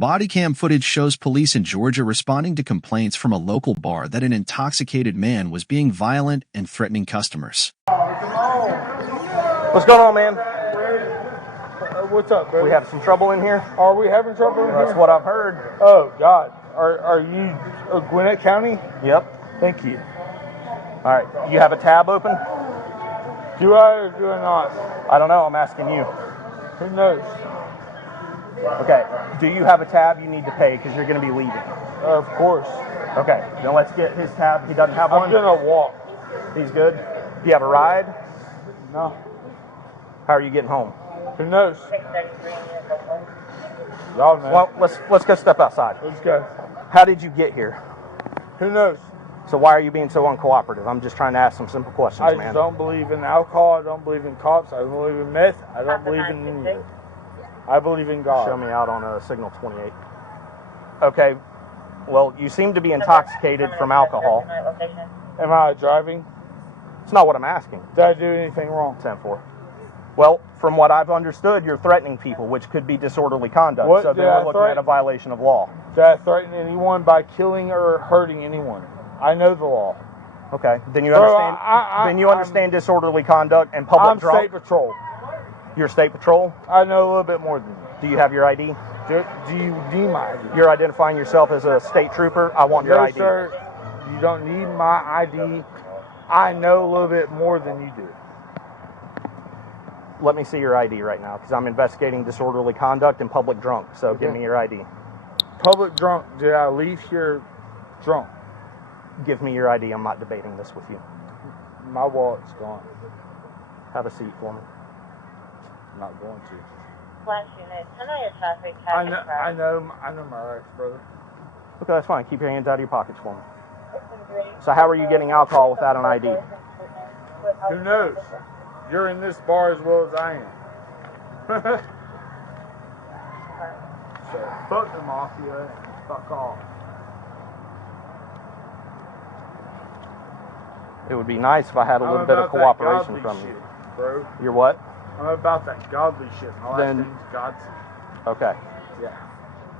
Bodycam footage shows police in Georgia responding to complaints from a local bar that an intoxicated man was being violent and threatening customers. What's going on, man? What's up, bro? We have some trouble in here? Are we having trouble in here? That's what I've heard. Oh, God. Are you Gwinnett County? Yep. Thank you. All right. You have a tab open? Do I or do I not? I don't know. I'm asking you. Who knows? Okay. Do you have a tab you need to pay because you're going to be leaving? Of course. Okay. Then let's get his tab. He doesn't have one? I'm going to walk. He's good? Do you have a ride? No. How are you getting home? Who knows? Y'all know. Well, let's go step outside. Let's go. How did you get here? Who knows? So why are you being so uncooperative? I'm just trying to ask some simple questions, I man. just don't believe in alcohol. I don't believe in cops. I don't believe in meth. I don't believe in any of it. I believe in God. Show me out on a signal 28. Okay. Well, you seem to be intoxicated from alcohol. Am I driving? It's not what I'm asking. Did I do anything wrong? 10-4. Well, from what I've understood, you're threatening people, which could be disorderly conduct. What so did then I we're looking threaten? at a violation of law. Did I threaten anyone by killing or hurting anyone? I know the law. Okay. Then you Bro, understand. Then you understand disorderly conduct and public drunk. I'm State Patrol. You're State Patrol. I know a little bit more than you. Do you have your ID? Do you need my ID? You're identifying yourself as a state trooper. I want your No, ID. sir. You don't need my ID. I know a little bit more than you do. Let me see your ID right now, because I'm investigating disorderly conduct and public drunk. So Okay. give me your ID. Public drunk. Did I leave here drunk? Give me your ID. I'm not debating this with you. My wallet's gone. Have a seat for me. I'm not going to. Flash unit, tonight a traffic I know my rights, brother. Okay, that's fine. Keep your hands out of your pockets for me. So how are you getting alcohol without an ID? Who knows? You're in this bar as well as I am. So fuck the mafia and fuck off. It would be nice if I had a little bit of cooperation from you. Bro. You're what? I'm about that godly shit. My last name's Godson. Okay. Yeah.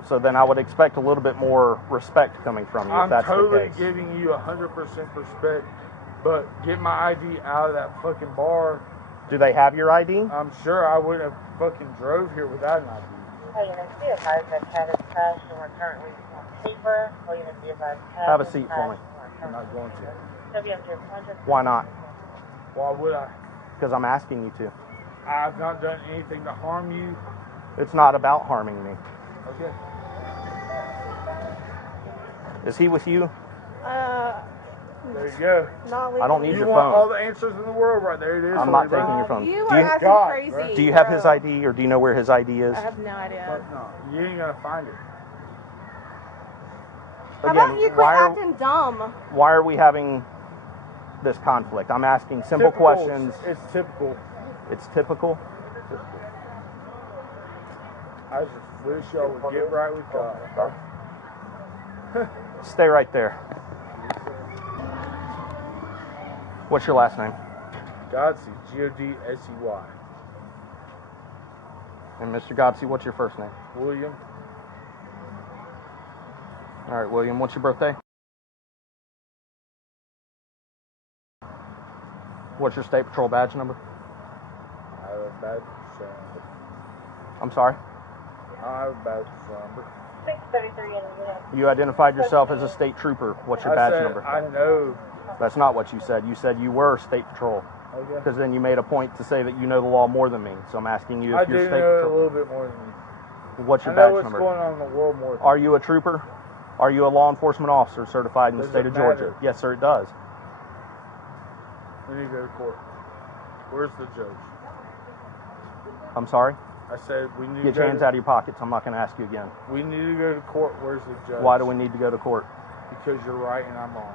So then I would expect a little bit more respect coming from you, if that's the case. I'm totally giving you 100% respect, but get my ID out of that fucking bar. Do they have your ID? I'm sure I wouldn't have fucking drove here without an ID. Hey, you be advised that cat is crashed and we're currently on paper. Or you be advised cat Have a seat for me. I'm not going to. Why not? Why would I? Because I'm asking you to. I've not done anything to harm you. It's not about harming me. Okay. Is he with you? There you go. I don't need You your want phone. all the answers in the world right there. It is. I'm not taking your phone. You Do are you, acting crazy. do you have his ID, or do you know where his ID is? I have no idea. But no, you ain't gonna find it. How about you quit acting dumb? Why are we having this conflict? I'm asking simple questions. It's typical. It's typical? I just wish y'all would get right with God. Stay right there. What's your last name? Godsey, Godsey. And Mr. Godsey, what's your first name? William. All right, William, what's your birthday? What's your State Patrol badge number? I have a badge number. I'm sorry? I have a badge number. 633 in the unit. You identified yourself as a state trooper. What's your badge number? I know. That's not what you said. You said you were State Patrol. Okay. Because then you made a point to say that you know the law more than me. So I'm asking you I if you're do State know Patrol. a little bit more than you. What's your I know badge what's number? going on in the world more than Are you a trooper? Are you a law enforcement officer certified in the Does state it of Georgia? matter? Yes, sir, it does. We need to go to court. Where's the judge? I'm sorry? I said we need Get to your go hands to, out of your pockets. I'm not going to ask you again. We need to go to court. Where's the judge? Why do we need to go to court? Because you're right and I'm wrong.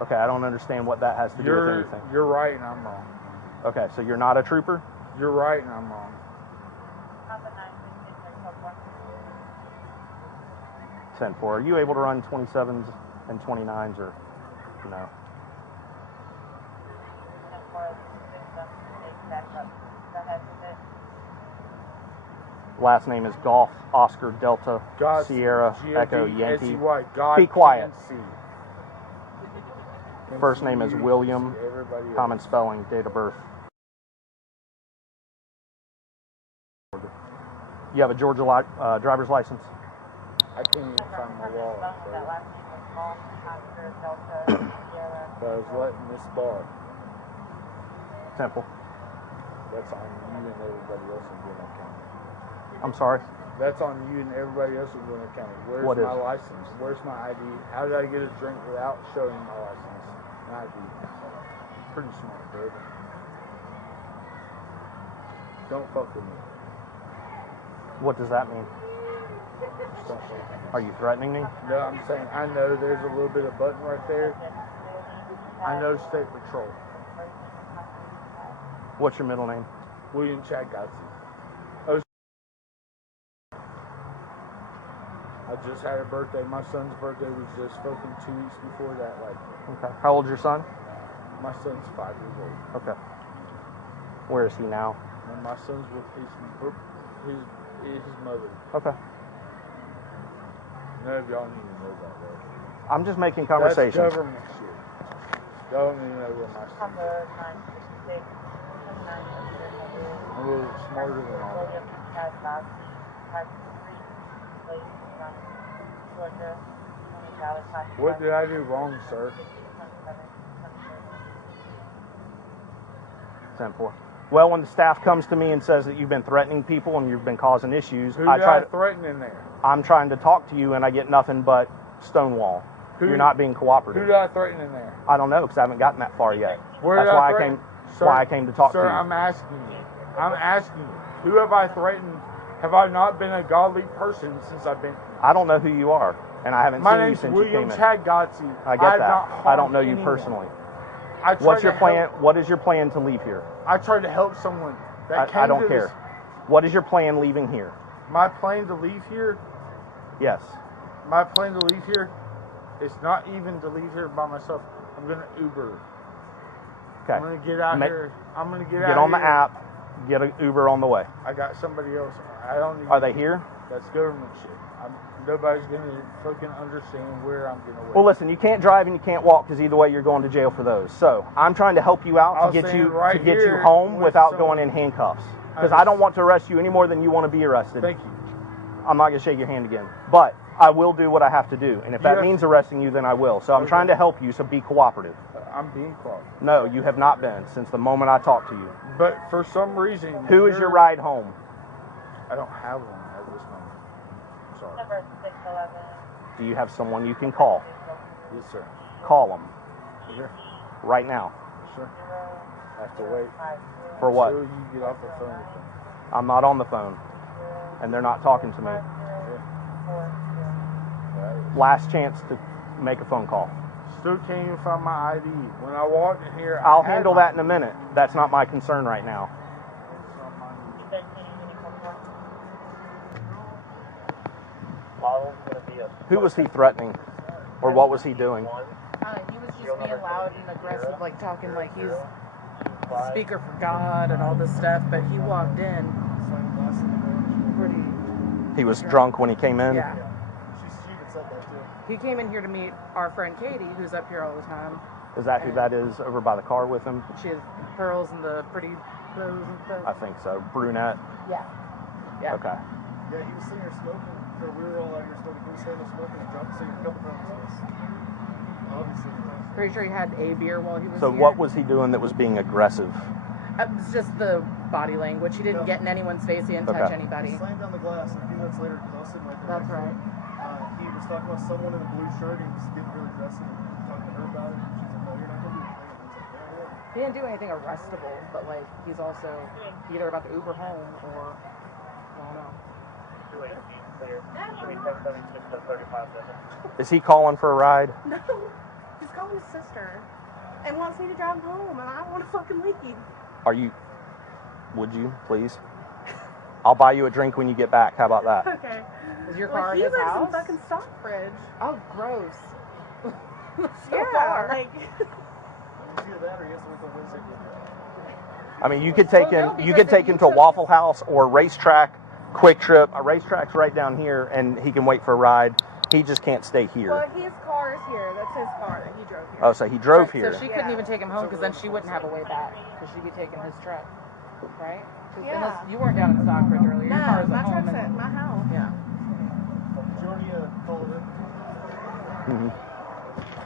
Okay, I don't understand what that has to do with anything. You're right and I'm wrong. Okay, so you're not a trooper? You're right and I'm wrong. 10-4. Are you able to run 27s and 29s or no? Last name is Golf Oscar Delta God, Sierra Echo Yankee. G-O-D-S-E-Y, God Be quiet. can see. First name is William. Everybody Common else. spelling. Date of birth. You have a Georgia driver's license? I can't even find my wallet, bro. That last name was Golf Oscar Delta Sierra. But I was letting this bar. Temple. That's on you and everybody else in Gwinnett County. I'm sorry. That's on you and everybody else in Gwinnett County. Where's What my is it? license? Where's my ID? How did I get a drink without showing my license and ID? Pretty smart, bro. Don't fuck with me. What does that mean? Just don't fuck with me. Are you threatening me? No, I'm saying I know there's a little bit of button right there. I know State Patrol. What's your middle name? William Chadgotzi. I just had a birthday. My son's birthday was just fucking 2 weeks before that. Like, Okay. How old's your son? my son's 5 years old. Okay. Where is he now? And my son's with his mother. Okay. None of y'all need to know that, though. I'm just making conversation. That's government shit. Y'all don't even know where my son is. Number 966 I'm a little smarter than all that. William Chadgotzi, Park Street, Lake from Georgia, $20 What did I do wrong, sir? 10-4. Well, when the staff comes to me and says that you've been threatening people and you've been causing issues, Who I did try I to, threaten in there? I'm trying to talk to you and I get nothing but stonewall. Who- You're not being Who cooperative. did I threaten in there? I don't know because I haven't gotten that far yet. Where That's did why I threaten? came. Sir, Why I came to talk sir, to you. I'm asking you. I'm asking you. Who have I threatened? Have I not been a godly person since I've been here? I don't know who you are, and I haven't My seen you name's since William you came in. Chadgotzi. I get have that. not I don't harmed know you anyone. personally. I tried What's your to plan? help- What is your plan to leave here? I tried to help someone. That came I don't to care. this- What is your plan leaving here? My plan to leave here. Yes. My plan to leave here is not even to leave here by myself. I'm gonna Uber. Okay. I'm gonna get out here. I'm gonna get out. Get on the here. app. Get an Uber on the way. I got somebody else. I don't. Even, Are they here? That's government shit. Nobody's gonna fucking understand where I'm gonna. Well, listen. You can't drive and you can't walk because either way you're going to jail for those. So I'm trying to help you out I'll to get stand you right to get you here home with without someone. going in handcuffs. Because I don't want to arrest you any more than you want to be arrested. Thank you. I'm not going to shake your hand again. But I will do what I have to do. And if that have means arresting you, then I will. So I'm Okay. trying to help you, so be cooperative. I'm being caught. No, you have not been since the moment I talked to you. But for some reason, Who is your ride home? I don't have one at this moment. I'm sorry. Number 611. Do you have someone you can call? Yes, sir. Call them Sure. right now. Sure. I have to wait. For what? Until you get off the phone with them. I'm not on the phone. And they're not talking to me. Last chance to make a phone call. Still can't even find my ID. When I walked in here, I'll I had handle my- that in a minute. That's not my concern right now. Who was he threatening? Or what was he doing? He was just being loud and aggressive, like talking like he's the speaker for God and all this stuff, but he walked in pretty, He was drunk when he came in? yeah. He came in here to meet our friend Katie, who's up here all the time. Is that who that is over by the car with him? She has pearls and the pretty clothes and stuff. I think so. Brunette? Yeah. Yeah. Okay. Yeah, he was sitting here smoking. So we were all out here smoking. He was standing there smoking and dropped a cigarette a couple times. Obviously. Pretty sure he had a beer while he was So here. what was he doing that was being aggressive? It was just the body language. He didn't get in anyone's face. He didn't touch Okay. anybody. He slammed down the glass and a few minutes later, because I was sitting right there. That's next to right. him, he was talking about someone in a blue shirt and he was getting really aggressive and talking to her about it. And she's like, no, you're not going to do anything. And he's like, yeah, yeah. He didn't do anything arrestable, but like he's also either about to Uber home or I don't know. Is he calling for a ride? No, he's calling his sister and wants me to drive him home, and I don't want to fucking leave. Are you... Would you, please? I'll buy you a drink when you get back. How about that? Okay. Is your Well, car in he his lives house? in fucking Stockbridge. Oh, gross. So Yeah, far. like It's either that or he has to wait till Wednesday. I mean, you could take Well, him. no, You because could if take you him to took- Waffle House or Racetrack Quick Trip. A racetrack's right down here, and he can wait for a ride. He just can't stay here. Well, his car is here. That's his car that he drove here. Oh, so he drove Right, here. So she couldn't even take him home because then she wouldn't have a way back because she'd be taking his truck, right? 'Cause Yeah. You weren't down in Stockbridge earlier. Your car No, was my at home. truck's at my house. Yeah. Did you already call it in?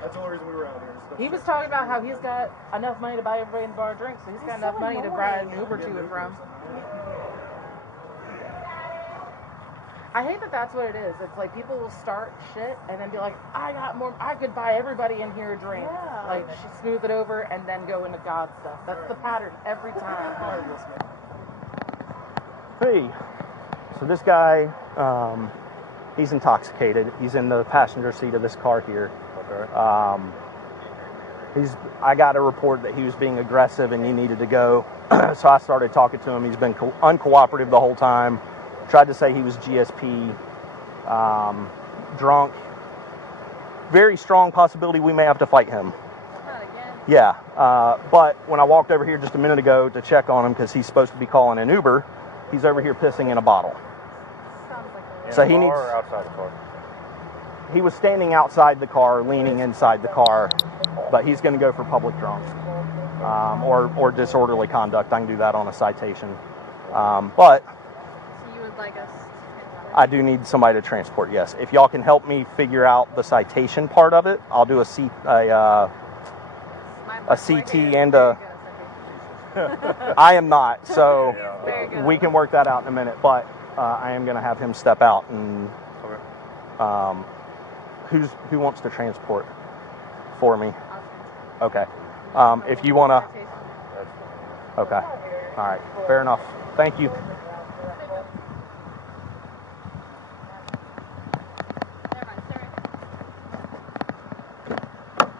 That's the only reason we were out here. He was talking about how he's got enough money to buy everybody in the bar drinks, so he's got enough money to ride an Uber to and from. I hate that that's what it is. It's like people will start shit and then be like, I got more, I could buy everybody in here a drink. Yeah. Like, smooth it over and then go into God stuff. That's the pattern every time. Hey, so this guy, he's intoxicated. He's in the passenger seat of this car here. Okay. I got a report that he was being aggressive and he needed to go. So I started talking to him. He's been uncooperative the whole time. Tried to say he was GSP, drunk. Very strong possibility we may have to fight him. Not again. Yeah, but when I walked over here just a minute ago to check on him because he's supposed to be calling an Uber, he's over here pissing in a bottle. Sounds like a So he needs. Or outside the car? He was standing outside the car, leaning inside the car, but he's going to go for public drunk or disorderly conduct. I can do that on a citation. But So you would like us to... I do need somebody to transport, yes. If y'all can help me figure out the citation part of it, I'll do a CT and a... I am not, so we can work that out in a minute, but I am going to have him step out. And who wants to transport for me? Okay. If you want to... Okay. All right. Fair enough. Thank you.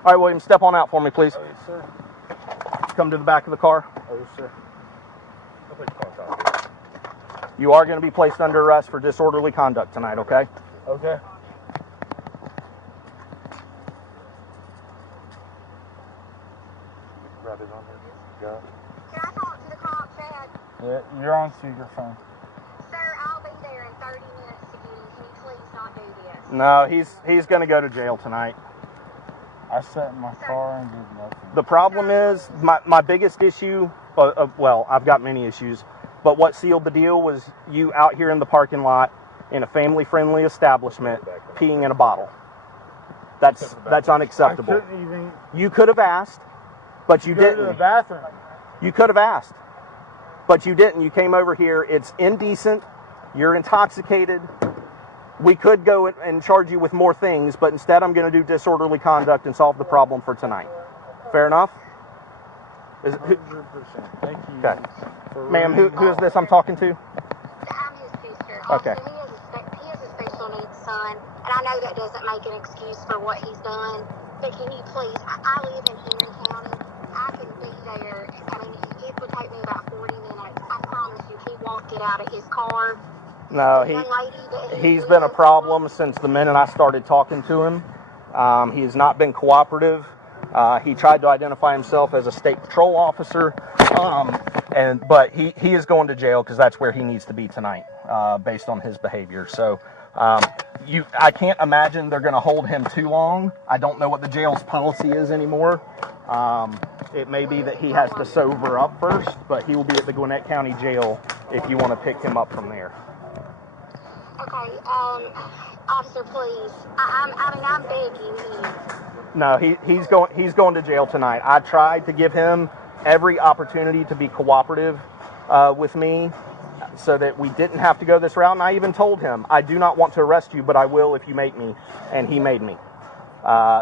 All right, William, step on out for me, please. Oh, yes, sir. Come to the back of the car. Oh, yes, sir. I'll put your phone top here. You are going to be placed under arrest for disorderly conduct tonight, okay? Okay. Grab his on there. Go. Can I talk to the cop, Chad? Yeah, you're on speakerphone. Sir, I'll be there in 30 minutes to get him. Can you please not do this? No, he's going to go to jail tonight. I sat in my car and did nothing. The problem is, my biggest issue, well, I've got many issues, but what sealed the deal was you out here in the parking lot in a family-friendly establishment peeing in a bottle. That's unacceptable. I couldn't even You could have asked, but you go to the didn't. bathroom. You could have asked, but you didn't. You came over here. It's indecent. You're intoxicated. We could go and charge you with more things, but instead I'm going to do disorderly conduct and solve the problem for tonight. Fair enough? 100%. Thank you. Okay. for Ma'am, who is this I'm talking to? I'm his sister. Okay. He has a special needs son, and I know that doesn't make an excuse for what he's done, but can you please, I live in Henry County. I can be there. I mean, it would take me about 40 minutes. I promise you, he won't get out of his car. No, The young lady that he's been a problem since the minute I started talking to him. He has not been cooperative. He tried to identify himself as a state patrol officer, but he is going to jail because that's where he needs to be tonight, based on his behavior. So I can't imagine they're going to hold him too long. I don't know what the jail's policy is anymore. It may be that he has to sober up first, but he will be at the Gwinnett County Jail if you want to pick him up from there. Okay, officer, please. I'm begging you. No, he's going to jail tonight. I tried to give him every opportunity to be cooperative with me so that we didn't have to go this route. And I even told him, I do not want to arrest you, but I will if you make me. And he made me.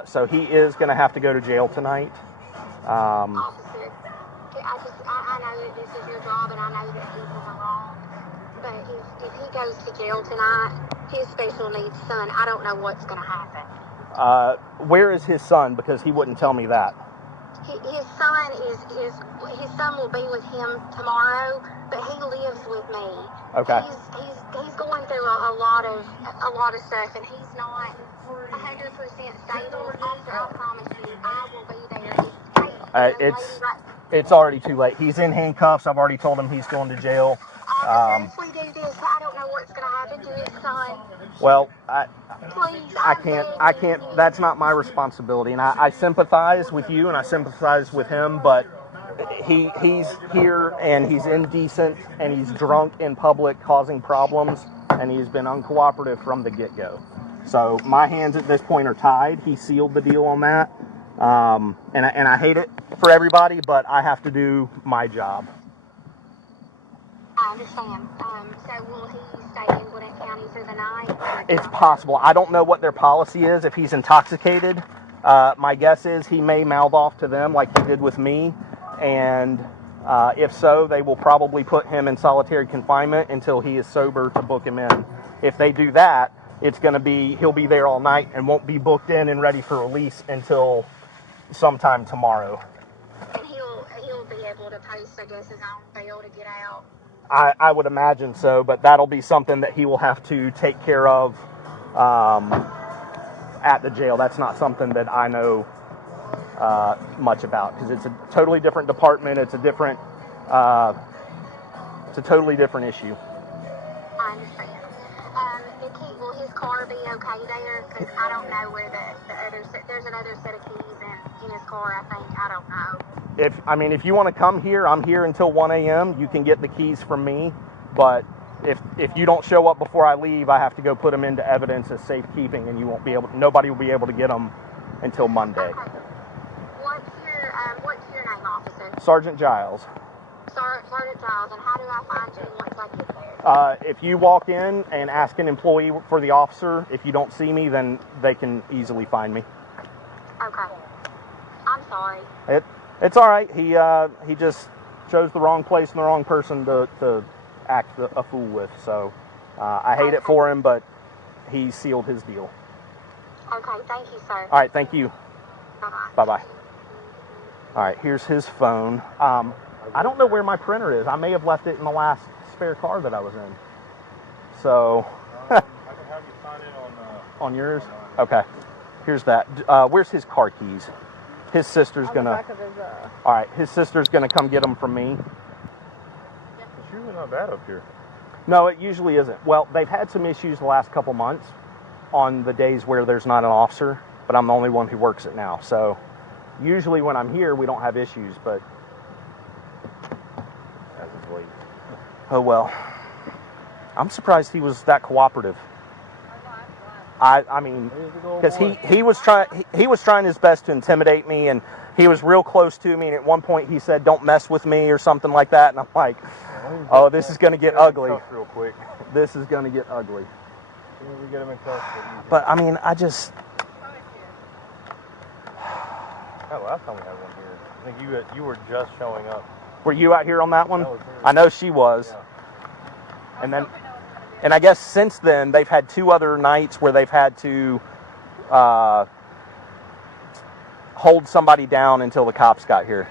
So he is going to have to go to jail tonight. Officer, I know that this is your job, and I know that people are wrong. But if he goes to jail tonight, his special needs son, I don't know what's going to happen. Where is his son? Because he wouldn't tell me that. His son will be with him tomorrow, but he lives with me. Okay. He's going through a lot of stuff, and he's not 100% stable. Officer, I promise you, I will be there. It's already too late. He's in handcuffs. I've already told him he's going to jail. Officer, if we do this, I don't know to his son. Well, Please, I can't, that's not my responsibility. And I sympathize with you and I sympathize with him, but he's here and he's indecent and he's drunk in public causing problems and he's been uncooperative from the get-go. So my hands at this point are tied. He sealed the deal on that. And I hate it for everybody, but I have to do my job. I understand. So will he stay in Woodland County through the night? It's possible. I don't know what their policy is. If he's intoxicated, my guess is he may mouth off to them like he did with me. And if so, they will probably put him in solitary confinement until he is sober to book him in. If they do that, it's going to be, he'll be there all night and won't be booked in and ready for release until sometime tomorrow. And he'll be able to post, I guess, his own bail to get out. I would imagine so, but that'll be something that he will have to take care of at the jail. That's not something that I know much about because it's a totally different department. It's a totally different issue. I understand. Nikki, will his car be okay there? Because I don't know where there's another set of keys in his car, I think. I don't know. If you want to come here, I'm here until 1 a.m. You can get the keys from me, but if you don't show up before I leave, I have to go put them into evidence as safekeeping, and nobody will be able to get them until Monday. Okay. What's your name, officer? Sergeant Giles. Sergeant Giles, and how do I find you once I get there? If you walk in and ask an employee for the officer, if you don't see me, then they can easily find me. Okay. I'm sorry. It's all right. He just chose the wrong place and the wrong person to act a fool with. So I hate it for him, but he sealed his deal. Okay, thank you, sir. All right, thank you. Bye-bye. Bye-bye. All right, here's his phone. I don't know where my printer is. I may have left it in the last spare car that I was in. So I can have you sign in on yours? Okay. Here's that. Where's his car keys? His sister's gonna. All right, his sister's gonna come get them from me. It's usually not bad up here. No, it usually isn't. Well, they've had some issues the last couple months on the days where there's not an officer, but I'm the only one who works it now. So usually when I'm here, we don't have issues, but As of late. oh well. I'm surprised he was that cooperative. I mean, because he was trying his best to intimidate me, and he was real close to me. And at one point, he said, "Don't mess with me" or something like that. And I'm like, "Oh, this is going to get ugly. Real quick. This is going to get ugly." We get him in custody. But I mean, I just. That last time we had one here, I think you were just showing up. Were you out here on that one? That was her. I know she was. Yeah. And I guess since then, they've had 2 other nights where they've had to hold somebody down until the cops got here.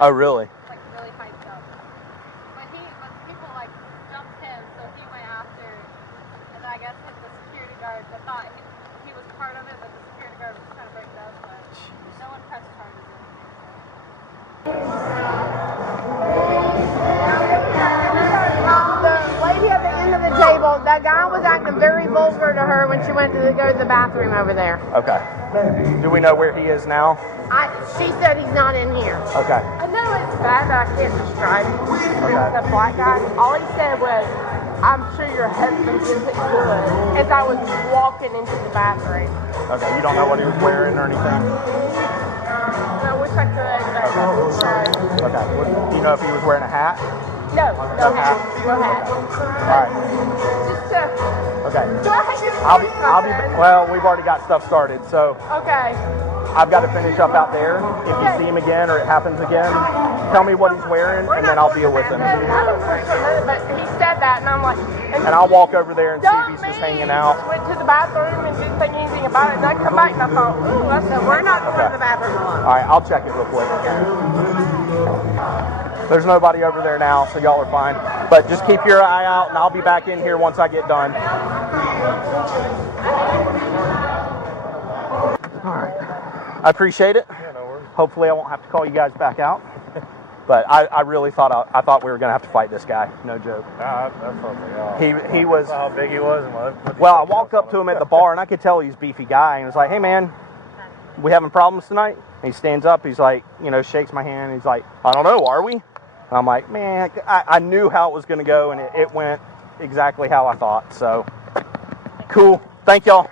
Oh, really? Like really hyped up. But people like jumped him, so he went after, and then I guess hit the security guard that thought he was part of it, but the security guard was trying to break it up, but no one pressed charges or anything. The lady at the end of the table, that guy was acting very vulgar to her when she went to go to the bathroom over there. Okay. Do we know where he is now? She said he's not in here. Okay. I know it's bad that I can't describe him. Okay. The black guy, all he said was, "I'm sure your husband gets it good," as I was walking into the bathroom. Okay. You don't know what he was wearing or anything? I wish I could, but Okay. Do you know if he was wearing a hat? no hat. No hat. All right. Just to, Okay. do I have to I'll be. Well, we've already got stuff started, so Okay. I've got to finish up out there. If you see him again or it happens again, tell me what he's wearing, and then I'll deal with him. I don't know, but he said that, and I'm like, And I'll walk over there and see if he's just hanging out. Went to the bathroom and didn't think anything about it, and I come back and I thought, ooh, I said, we're not going to the bathroom alone. All right, I'll check it real quick. There's nobody over there now, so y'all are fine. But just keep your eye out, and I'll be back in here once I get done. All right. I appreciate it. Yeah, no worries. Hopefully I won't have to call you guys back out. But I really thought I thought we were gonna have to fight this guy. No joke. That's what He was. how big he was and what. Well, I walked up to him at the bar and I could tell he's a beefy guy, and was like, "Hey man, we having problems tonight?" And he stands up. He's like, shakes my hand. He's like, "I don't know, are we?" And I'm like, "Man, I knew how it was gonna go, and it went exactly how I thought." So cool. Thank y'all.